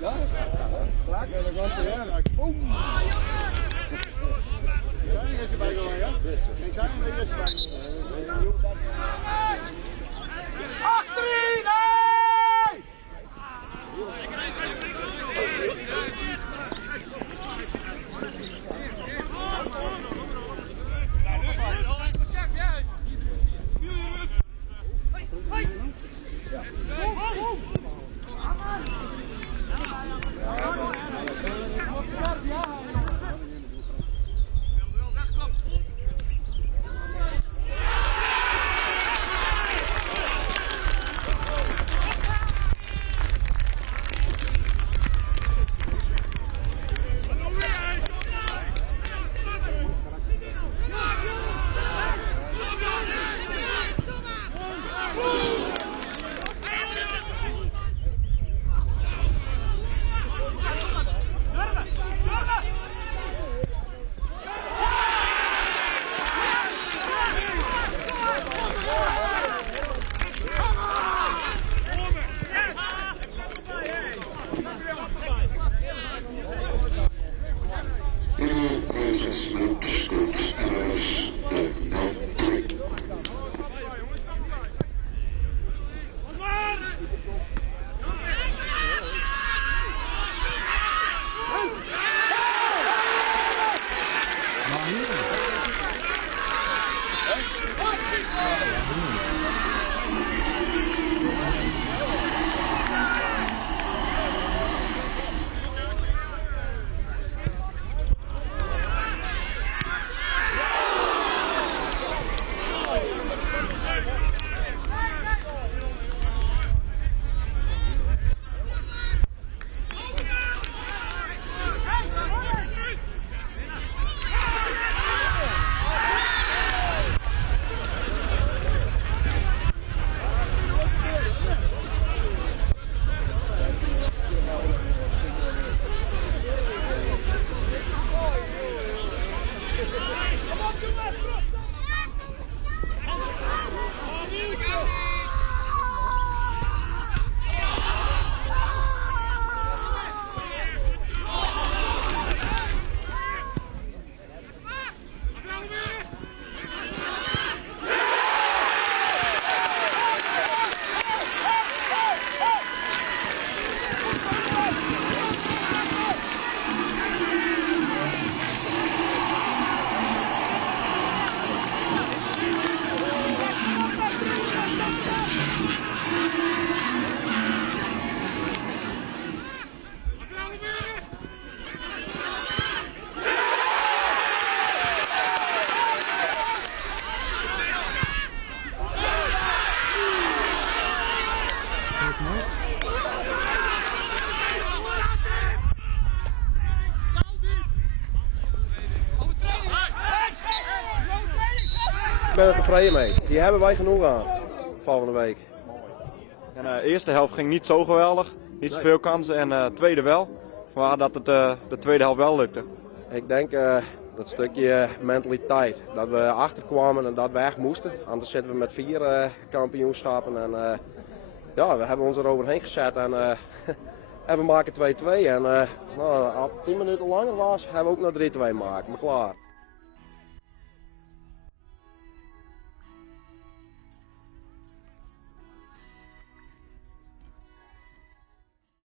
Ja, strak. Ja, dat komt er. Boom. Ja, die is erbij gewoon, ja? Ik zei hem, die is erbij. Achterin! Hey! Ik ben er tevreden mee. Die hebben wij genoeg aan volgende week. En de eerste helft ging niet zo geweldig, niet zoveel kansen en de tweede wel. Vandaar dat het de tweede helft wel lukte. Ik denk dat stukje mentaliteit, dat we achterkwamen en dat we echt moesten. Anders zitten we met 4 kampioenschappen en ja, we hebben ons er overheen gezet en we maken 2-2. En als het 10 minuten langer was, hebben we ook nog 3-2 gemaakt, maar klaar.